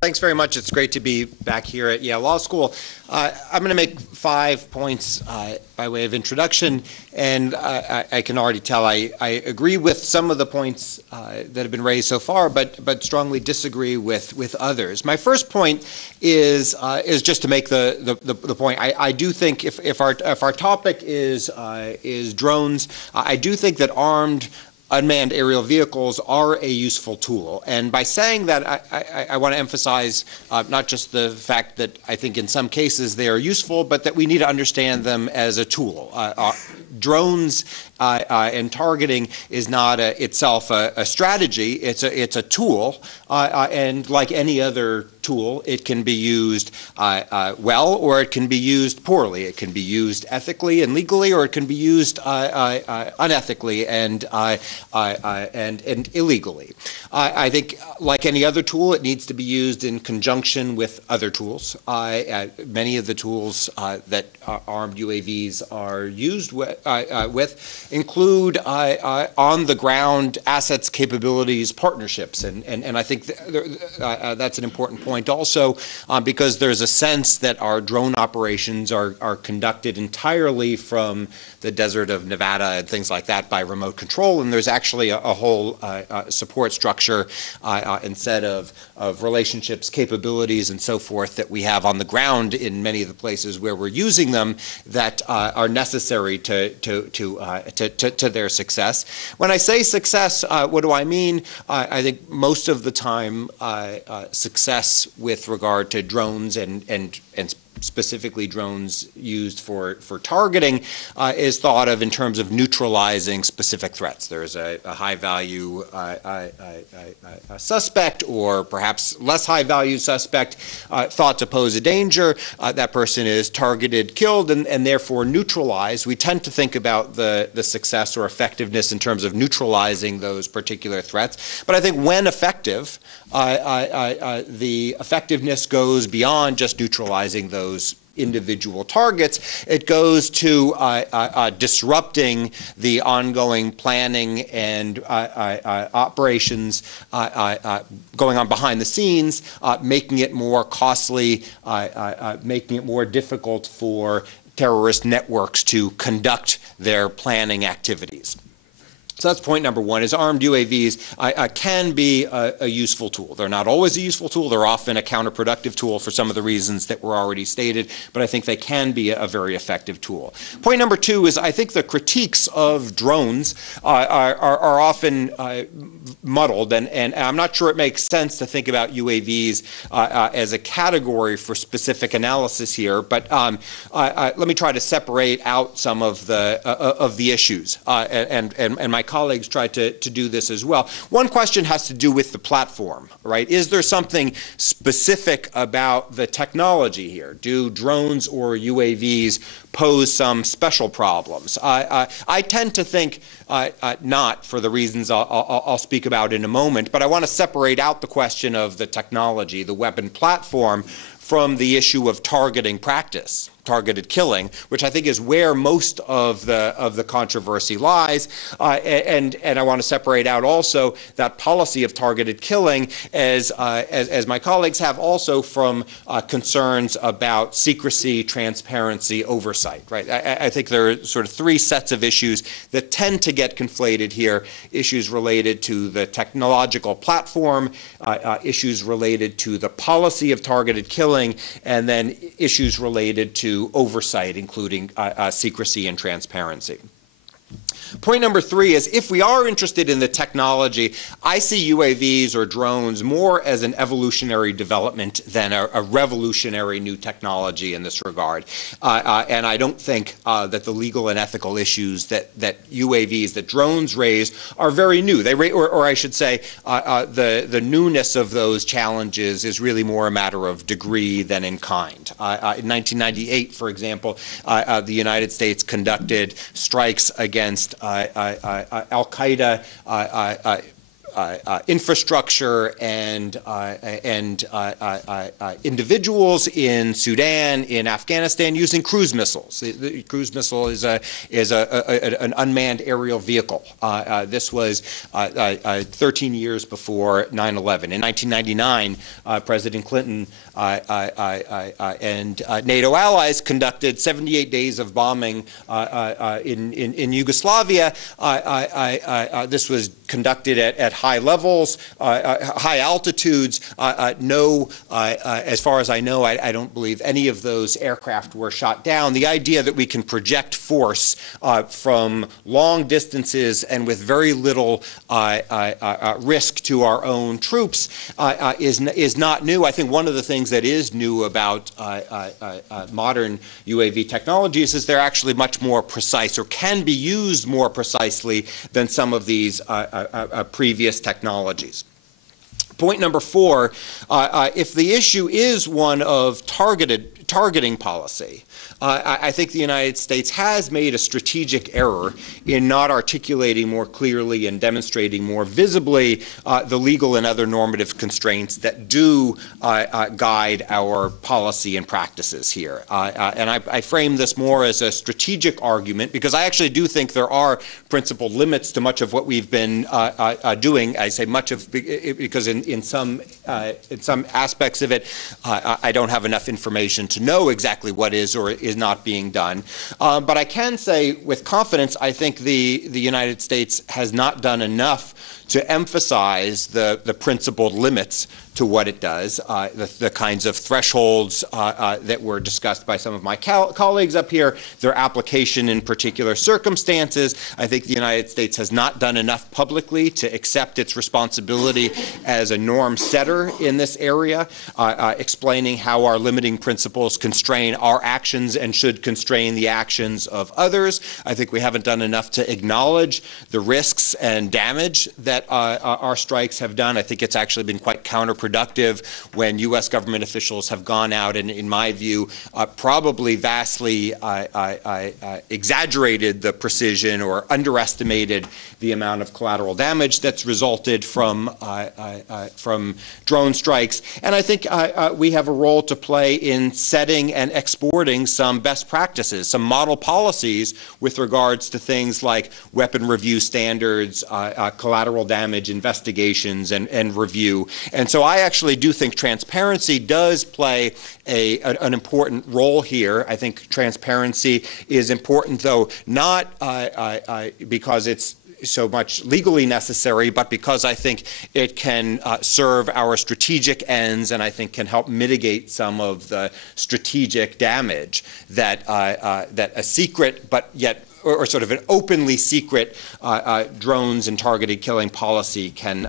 Thanks very much. It's great to be back here at Yale Law School. I'm going to make 5 points by way of introduction, and I can already tell I agree with some of the points that have been raised so far, but strongly disagree with others. My first point is just to make the point. I do think if our topic is drones, I do think that armed unmanned aerial vehicles are a useful tool. And by saying that, I want to emphasize not just the fact that I think in some cases they are useful, but that we need to understand them as a tool. Drones and targeting is not itself a strategy. It's a tool, and like any other tool, it can be used well, or it can be used poorly. It can be used ethically and legally, or it can be used unethically and illegally. I think, like any other tool, it needs to be used in conjunction with other tools. Many of the tools that armed UAVs are used with include on-the-ground assets, capabilities, partnerships, and I think that's an important point also, because there's a sense that our drone operations are conducted entirely from the desert of Nevada and things like that by remote control, and there's actually a whole support structure and set of relationships, capabilities, and so forth that we have on the ground in many of the places where we're using them that are necessary to their success. When I say success, what do I mean? I think most of the time success with regard to drones and specifically drones used for targeting is thought of in terms of neutralizing specific threats. There's a high-value suspect, or perhaps less high-value suspect, thought to pose a danger. That person is targeted, killed, and therefore neutralized. We tend to think about the success or effectiveness in terms of neutralizing those particular threats. But I think when effective, the effectiveness goes beyond just neutralizing those individual targets. It goes to disrupting the ongoing planning and operations going on behind the scenes, making it more costly, making it more difficult for terrorist networks to conduct their planning activities. So that's point number one, is armed UAVs can be a useful tool. They're not always a useful tool. They're often a counterproductive tool for some of the reasons that were already stated, but I think they can be a very effective tool. Point number two is I think the critiques of drones are often muddled, and I'm not sure it makes sense to think about UAVs as a category for specific analysis here, but let me try to separate out some of the issues, and my colleagues tried to do this as well. One question has to do with the platform, right? Is there something specific about the technology here? Do drones or UAVs pose some special problems? I tend to think not, for the reasons I'll speak about in a moment, but I want to separate out the question of the technology, the weapon platform, from the issue of targeting practice, targeted killing, which I think is where most of the controversy lies, and I want to separate out also that policy of targeted killing, as my colleagues have, also from concerns about secrecy, transparency, oversight. Right? I think there are sort of 3 sets of issues that tend to get conflated here: issues related to the technological platform, issues related to the policy of targeted killing, and then issues related to oversight, including secrecy and transparency. Point number 3 is, if we are interested in the technology, I see UAVs or drones more as an evolutionary development than a revolutionary new technology in this regard. And I don't think that the legal and ethical issues that UAVs, that drones raise, are very new. Or I should say, the newness of those challenges is really more a matter of degree than in kind. In 1998, for example, the United States conducted strikes against Al-Qaeda infrastructure and individuals in Sudan, in Afghanistan, using cruise missiles. The cruise missile is an unmanned aerial vehicle. This was 13 years before 9/11. In 1999, President Clinton and NATO allies conducted 78 days of bombing in Yugoslavia. This was conducted at high levels, high altitudes. As far as I know, I don't believe any of those aircraft were shot down. The idea that we can project force from long distances and with very little risk to our own troops is not new. I think one of the things that is new about modern UAV technologies is they're actually much more precise, or can be used more precisely than some of these previous technologies. Point number 4, if the issue is one of targeting policy, I think the United States has made a strategic error in not articulating more clearly and demonstrating more visibly the legal and other normative constraints that do guide our policy and practices here. And I frame this more as a strategic argument, because I actually do think there are principled limits to much of what we've been doing. I say much of because in some aspects of it, I don't have enough information to know exactly what is or is not being done. But I can say with confidence, I think the United States has not done enough to emphasize the principled limits to what it does, the kinds of thresholds that were discussed by some of my colleagues up here, their application in particular circumstances. I think the United States has not done enough publicly to accept its responsibility as a norm setter in this area, explaining how our limiting principles constrain our actions and should constrain the actions of others. I think we haven't done enough to acknowledge the risks and damage that our strikes have done. I think it's actually been quite counterproductive when U.S. government officials have gone out and, in my view, probably vastly exaggerated the precision or underestimated the amount of collateral damage that's resulted from drone strikes. And I think we have a role to play in setting and exporting some best practices, some model policies with regards to things like weapon review standards, collateral damage investigations and review. And so I actually do think transparency does play an important role here. I think transparency is important, though not because it's so much legally necessary, but because I think it can serve our strategic ends, and I think can help mitigate some of the strategic damage that that a secret but yet or sort of an openly secret drones and targeted killing policy can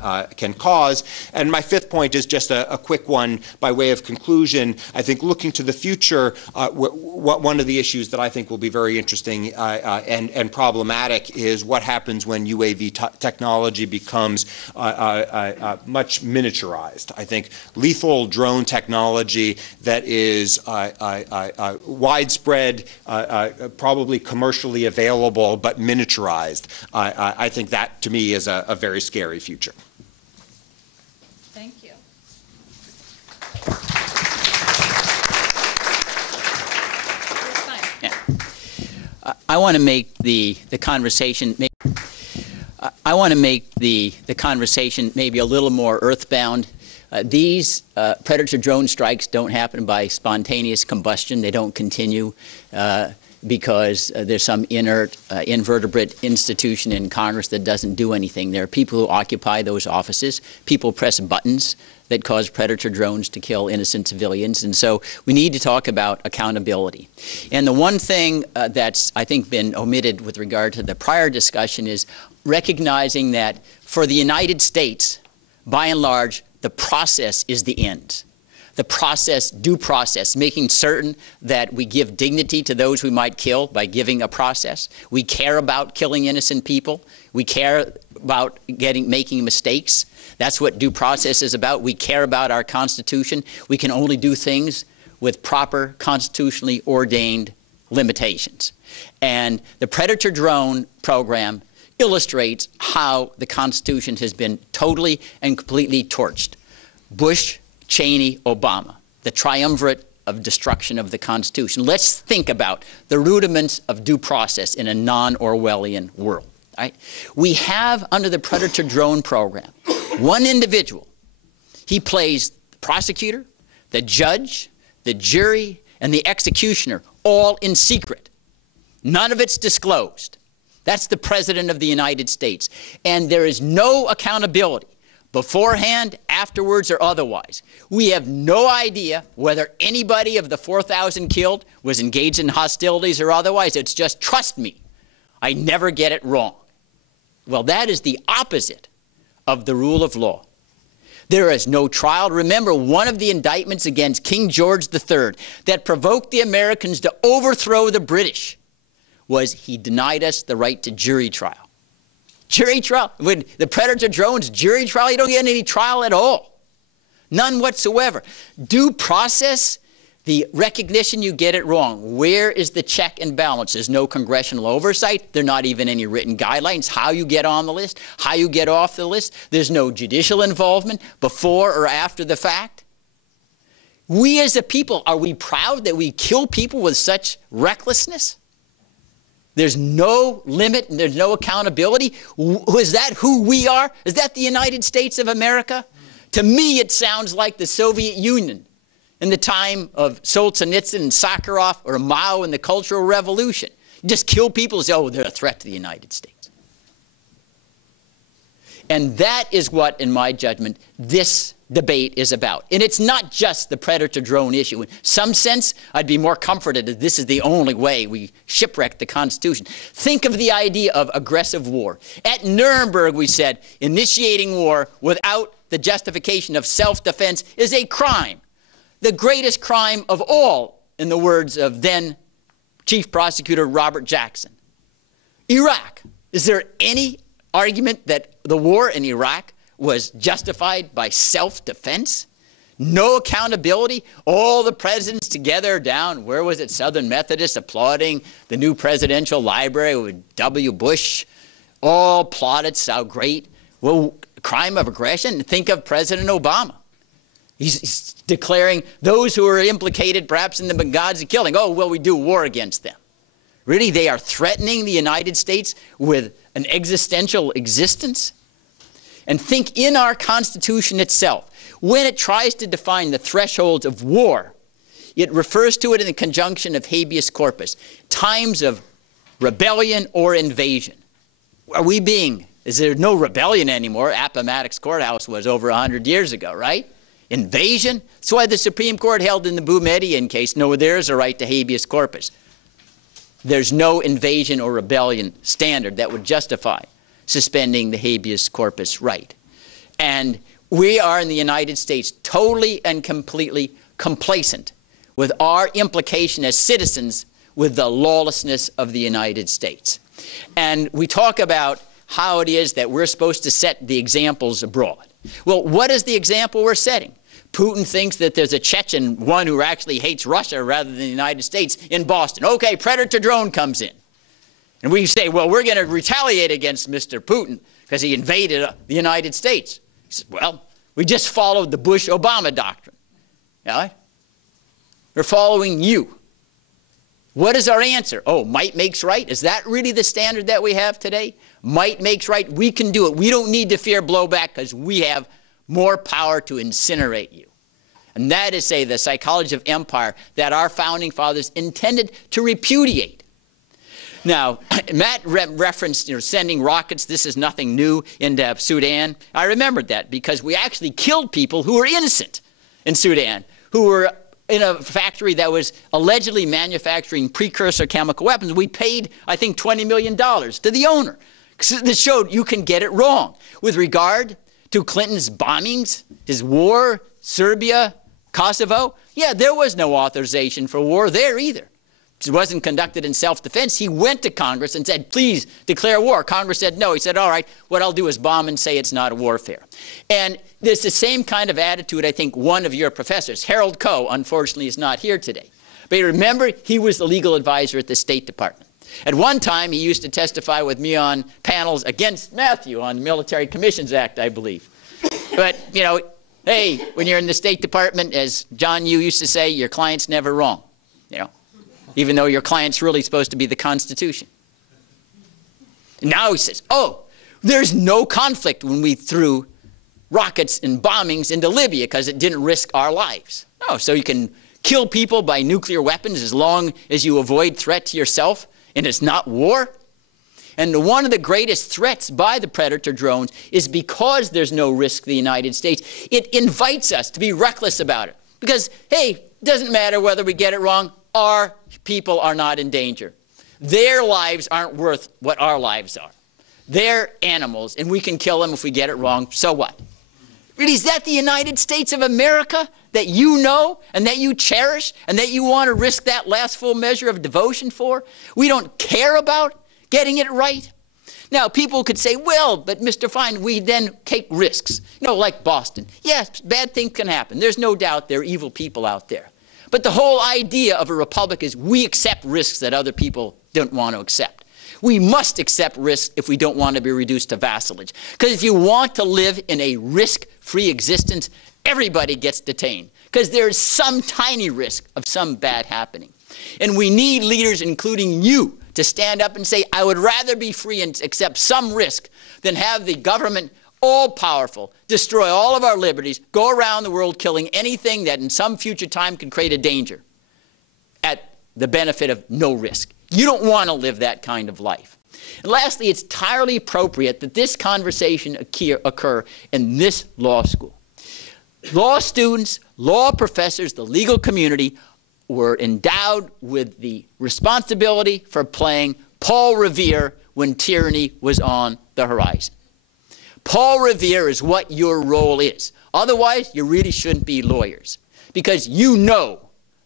cause. And my 5th point is just a quick one by way of conclusion. I think looking to the future, one of the issues that I think will be very interesting and problematic is what happens when UAV technology becomes much miniaturized. I think lethal drone technology that is widespread, probably commercially available, but miniaturized. I think that, to me, is a very scary future. Thank you. Yeah. I want to make the conversation. I want to make the conversation maybe a little more earthbound. These Predator drone strikes don't happen by spontaneous combustion. They don't continue because there's some inert, invertebrate institution in Congress that doesn't do anything. There are people who occupy those offices. People press buttons that cause Predator drones to kill innocent civilians. And so we need to talk about accountability. And the one thing that's, I think, been omitted with regard to the prior discussion is recognizing that for the United States, by and large, the process is the end. The process, due process, making certain that we give dignity to those we might kill by giving a process. We care about killing innocent people. We care about making mistakes. That's what due process is about. We care about our Constitution. We can only do things with proper constitutionally ordained limitations. And the Predator drone program illustrates how the Constitution has been totally and completely torched. Bush, Cheney, Obama, the triumvirate of destruction of the Constitution. Let's think about the rudiments of due process in a non-Orwellian world. Right? We have, under the predator drone program, one individual. He plays the prosecutor, the judge, the jury, and the executioner, all in secret. None of it's disclosed. That's the President of the United States. And there is no accountability, beforehand, afterwards, or otherwise. We have no idea whether anybody of the 4,000 killed was engaged in hostilities or otherwise. It's just, trust me, I never get it wrong. Well, that is the opposite of the rule of law. There is no trial. Remember, one of the indictments against King George III that provoked the Americans to overthrow the British was he denied us the right to jury trial. Jury trial? When the predator drones, jury trial, you don't get any trial at all. None whatsoever. Due process, the recognition you get it wrong. Where is the check and balance? There's no congressional oversight. There are not even any written guidelines how you get on the list, how you get off the list. There's no judicial involvement before or after the fact. We as a people, are we proud that we kill people with such recklessness? There's no limit and there's no accountability. Is that who we are? Is that the United States of America? To me, it sounds like the Soviet Union in the time of Solzhenitsyn and Sakharov, or Mao in the Cultural Revolution. You just kill people and say, oh, they're a threat to the United States. And that is what, in my judgment, this debate is about. And it's not just the predator-drone issue. In some sense, I'd be more comforted that this is the only way we shipwreck the Constitution. Think of the idea of aggressive war. At Nuremberg, we said, initiating war without the justification of self-defense is a crime. The greatest crime of all, in the words of then Chief Prosecutor Robert Jackson. Iraq. Is there any argument that the war in Iraq was justified by self-defense? No accountability? All the presidents together down, where was it, Southern Methodist, applauding the new presidential library with W. Bush, all plotted so great. Well, crime of aggression? Think of President Obama. He's declaring those who are implicated perhaps in the Benghazi killing, oh, well, we do war against them. Really, they are threatening the United States with an existential existence? And think in our Constitution itself, when it tries to define the thresholds of war, it refers to it in the conjunction of habeas corpus, times of rebellion or invasion. Is there no rebellion anymore? Appomattox Courthouse was over 100 years ago, right? Invasion? That's why the Supreme Court held in the Boumediene case, no, there is a right to habeas corpus. There's no invasion or rebellion standard that would justify suspending the habeas corpus right. And we are in the United States totally and completely complacent with our implication as citizens with the lawlessness of the United States. And we talk about how it is that we're supposed to set the examples abroad. Well, what is the example we're setting? Putin thinks that there's a Chechen, one who actually hates Russia rather than the United States, in Boston. Okay, predator drone comes in. And we say, well, we're going to retaliate against Mr. Putin because he invaded the United States. He says, well, we just followed the Bush-Obama doctrine. Right? We're following you. What is our answer? Oh, might makes right? Is that really the standard that we have today? Might makes right. We can do it. We don't need to fear blowback because we have more power to incinerate you. And that is, say, the psychology of empire that our founding fathers intended to repudiate. Now, Matt referenced sending rockets. This is nothing new into Sudan. I remembered that because we actually killed people who were innocent in Sudan, who were in a factory that was allegedly manufacturing precursor chemical weapons. We paid, I think, $20 million to the owner. This showed you can get it wrong. With regard to Clinton's bombings, his war, Serbia, Kosovo, yeah, there was no authorization for war there either. It wasn't conducted in self-defense. He went to Congress and said, please declare war. Congress said no. He said, all right, what I'll do is bomb and say it's not a warfare. And there's the same kind of attitude, I think, one of your professors, Harold Coe, unfortunately is not here today. But you remember, he was the legal advisor at the State Department. At one time, he used to testify with me on panels against Matthew on the Military Commissions Act, I believe. But, you know, hey, when you're in the State Department, as John Yoo used to say, your client's never wrong, you know, even though your client's really supposed to be the Constitution. And now he says, oh, there's no conflict when we threw rockets and bombings into Libya because it didn't risk our lives. No, so you can kill people by nuclear weapons as long as you avoid threat to yourself, and it's not war. And one of the greatest threats by the Predator drones is because there's no risk to the United States, it invites us to be reckless about it. Because, hey, it doesn't matter whether we get it wrong, our people are not in danger. Their lives aren't worth what our lives are. They're animals, and we can kill them if we get it wrong, so what? Really, is that the United States of America that you know and that you cherish and that you want to risk that last full measure of devotion for? We don't care about getting it right? Now, people could say, well, but Mr. Fein, we then take risks. You know, like Boston. Yes, bad things can happen. There's no doubt there are evil people out there. But the whole idea of a republic is we accept risks that other people don't want to accept. We must accept risk if we don't want to be reduced to vassalage. Because if you want to live in a risk-free existence, everybody gets detained. Because there's some tiny risk of some bad happening. And we need leaders, including you, to stand up and say, I would rather be free and accept some risk than have the government, all-powerful, destroy all of our liberties, go around the world killing anything that in some future time could create a danger at the benefit of no risk. You don't want to live that kind of life. And lastly, it's entirely appropriate that this conversation occur in this law school. Law students, law professors, the legal community were endowed with the responsibility for playing Paul Revere when tyranny was on the horizon. Paul Revere is what your role is. Otherwise, you really shouldn't be lawyers, because you know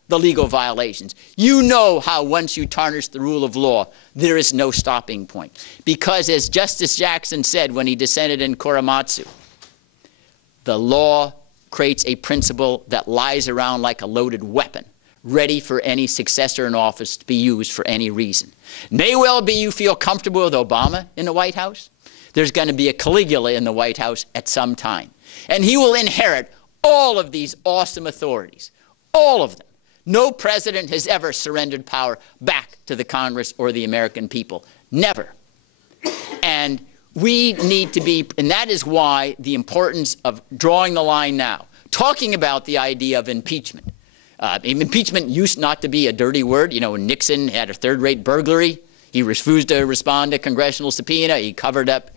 the legal violations. You know how once you tarnish the rule of law, there is no stopping point. Because as Justice Jackson said when he dissented in Korematsu, the law creates a principle that lies around like a loaded weapon, ready for any successor in office to be used for any reason. May well be you feel comfortable with Obama in the White House. There's going to be a Caligula in the White House at some time. And he will inherit all of these awesome authorities, all of them. No president has ever surrendered power back to the Congress or the American people. Never. And we need to be, and that is why the importance of drawing the line now, talking about the idea of impeachment. Impeachment used not to be a dirty word. You know, when Nixon had a third-rate burglary, he refused to respond to congressional subpoena. He covered up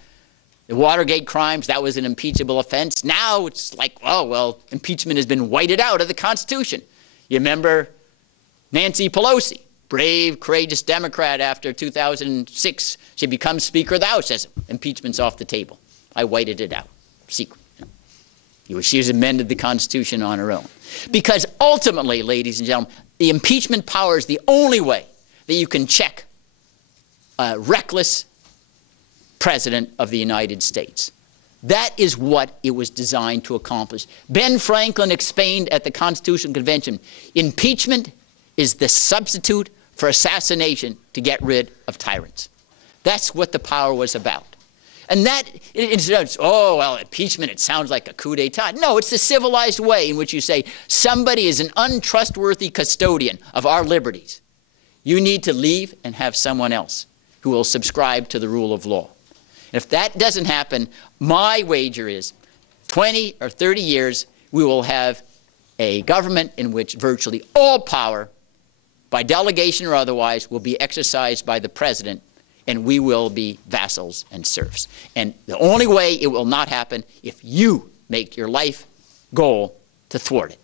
the Watergate crimes. That was an impeachable offense. Now it's like, oh, well, impeachment has been whited out of the Constitution. You remember Nancy Pelosi, brave, courageous Democrat after 2006. She becomes Speaker of the House, says impeachment's off the table. I whited it out, secret. She has amended the Constitution on her own. Because ultimately, ladies and gentlemen, the impeachment power is the only way that you can check a reckless president of the United States. That is what it was designed to accomplish. Ben Franklin explained at the Constitutional Convention, impeachment is the substitute for assassination to get rid of tyrants. That's what the power was about. And that, oh, well, impeachment, it sounds like a coup d'etat. No, it's the civilized way in which you say somebody is an untrustworthy custodian of our liberties. You need to leave and have someone else who will subscribe to the rule of law. If that doesn't happen, my wager is 20 or 30 years, we will have a government in which virtually all power, by delegation or otherwise, will be exercised by the president, and we will be vassals and serfs. And the only way it will not happen if you make your life goal to thwart it.